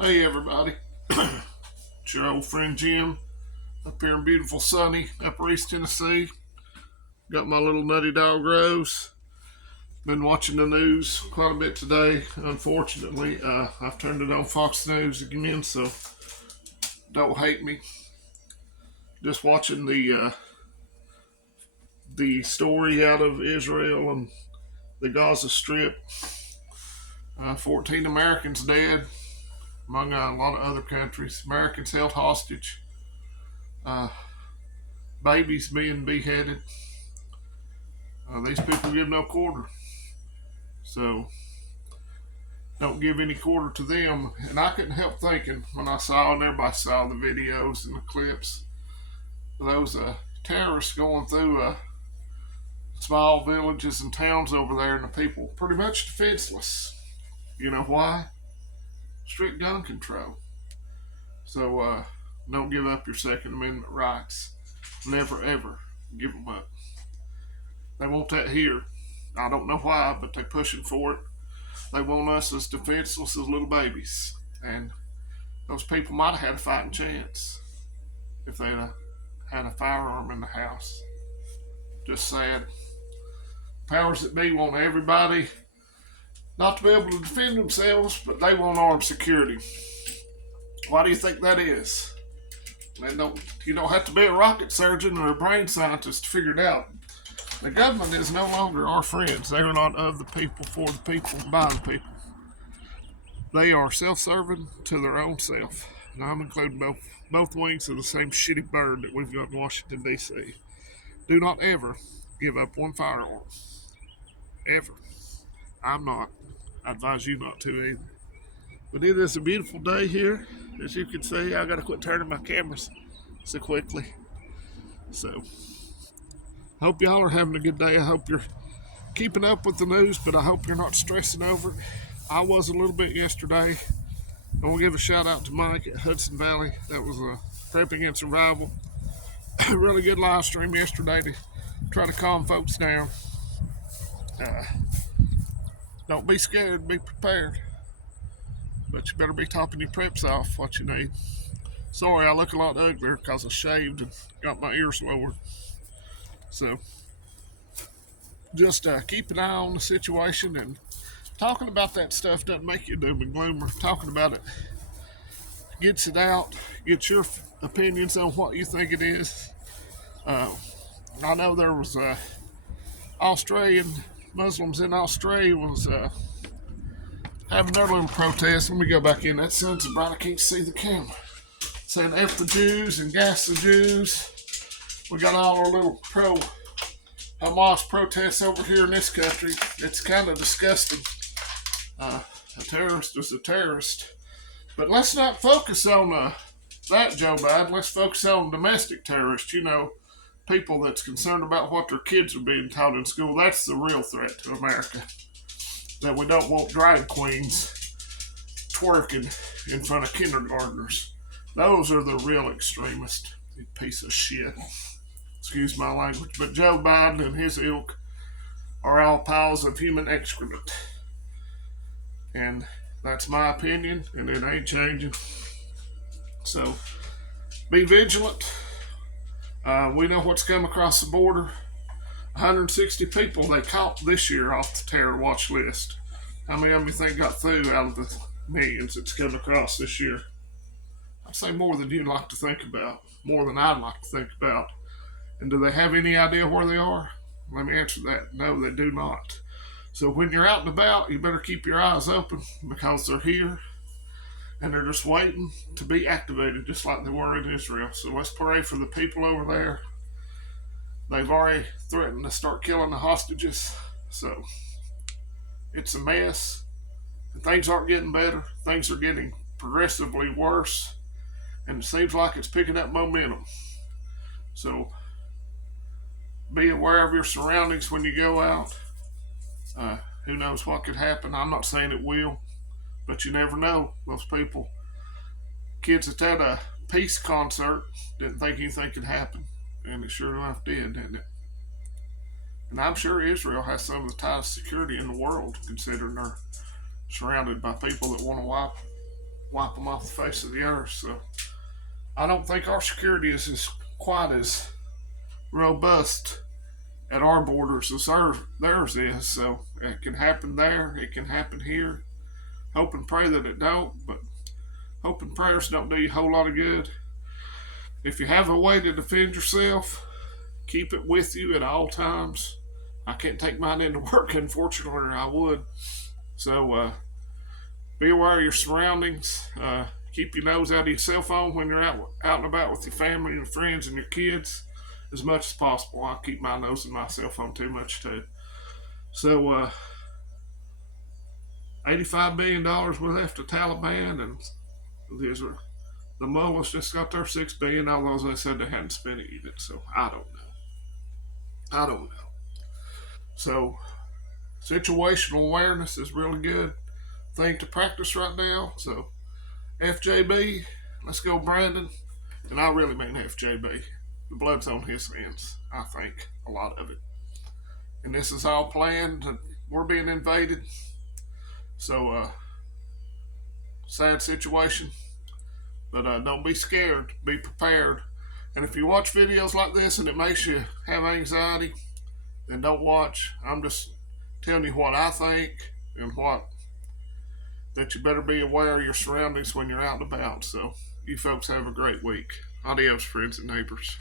Hey everybody, it's your old friend Jim up here in beautiful sunny Upper East Tennessee. Got my little nutty dog Rose. Been watching the news quite a bit today. Unfortunately, I've turned it on Fox News again, so don't hate me. Just watching the story out of Israel and the Gaza Strip. 14 Americans dead, among a lot of other countries. Americans held hostage. Uh, Babies being beheaded. These people give no quarter. So don't give any quarter to them. And I couldn't help thinking when I saw, and everybody saw the videos and the clips, those terrorists going through small villages and towns over there, and the people pretty much defenseless. You know why? Strict gun control. So don't give up your Second Amendment rights. Never ever give them up. They want that here. I don't know why, but they're pushing for it. They want us as defenseless as little babies. And those people might have had a fighting chance if they'd had a firearm in the house. Just sad. Powers that be want everybody not to be able to defend themselves, but they want armed security. Why do you think that is? You don't have to be a rocket surgeon or a brain scientist to figure it out. The government is no longer our friends. They are not of the people, for the people, and by the people. They are self-serving to their own self. And I'm including both wings of the same shitty bird that we've got in Washington, D.C. Do not ever give up one firearm. Ever. I'm not. I advise you not to either. But it is a beautiful day here. As you can see, I got to quit turning my cameras so quickly. So, hope y'all are having a good day. I hope you're keeping up with the news, but I hope you're not stressing over it. I was a little bit yesterday. I want to give a shout out to Mike at Hudson Valley. That was a prepping and survival. Really good live stream yesterday to try to calm folks down. Don't be scared, be prepared. But you better be topping your preps off what you need. Sorry, I look a lot uglier because I shaved and got my ears lowered. So, just keep an eye on the situation, and talking about that stuff doesn't make you doom and gloomer. Talking about it gets it out, gets your opinions on what you think it is. I know there was Australian Muslims in Australia was having their little protest. Let me go back in. That sun's so bright I can't see the camera. Saying F the Jews and gas the Jews. We got all our little pro-Hamas protests over here in this country. It's kind of disgusting. A terrorist is a terrorist. But let's not focus on that, Joe Biden. Let's focus on domestic terrorists. You know, people that's concerned about what their kids are being taught in school. That's the real threat to America. That we don't want drag queens twerking in front of kindergartners. Those are the real extremists. You piece of shit. Excuse my language. But Joe Biden and his ilk are all piles of human excrement. And that's my opinion, and it ain't changing. So, be vigilant. We know what's come across the border. 160 people they caught this year off the terror watch list. How many of them you think got through out of the millions that's come across this year? I'd say more than you'd like to think about, more than I'd like to think about. And do they have any idea where they are? Let me answer that. No, they do not. So when you're out and about, you better keep your eyes open because they're here and they're just waiting to be activated just like they were in Israel. So let's pray for the people over there. They've already threatened to start killing the hostages. So it's a mess. And things aren't getting better. Things are getting progressively worse. And it seems like it's picking up momentum. So be aware of your surroundings when you go out. Who knows what could happen? I'm not saying it will, but you never know. Those people, kids at a peace concert, didn't think anything could happen. And it sure enough did, didn't it? And I'm sure Israel has some of the tightest security in the world, considering they're surrounded by people that want to wipe wipe them off the face of the earth. So I don't think our security is quite as robust at our borders as theirs is. So it can happen there. It can happen here. Hope and pray that it don't. But hope and prayers don't do you a whole lot of good. If you have a way to defend yourself, keep it with you at all times. I can't take mine into work, unfortunately, or I would. So be aware of your surroundings. Keep your nose out of your cell phone when you're out and about with your family and your friends and your kids as much as possible. I keep my nose in my cell phone too much too. So $85 billion we left to Taliban, and the mullahs just got their $6 billion, although they said they hadn't spent it yet. So I don't know. I don't know. So situational awareness is really good thing to practice right now. So FJB, let's go, Brandon. And I really mean FJB. The blood's on his hands, I think, a lot of it. And this is all planned. We're being invaded. So, sad situation. But don't be scared. Be prepared. And if you watch videos like this and it makes you have anxiety, then don't watch. I'm just telling you what I think and that you better be aware of your surroundings when you're out and about. So, you folks have a great week. Adios, friends and neighbors.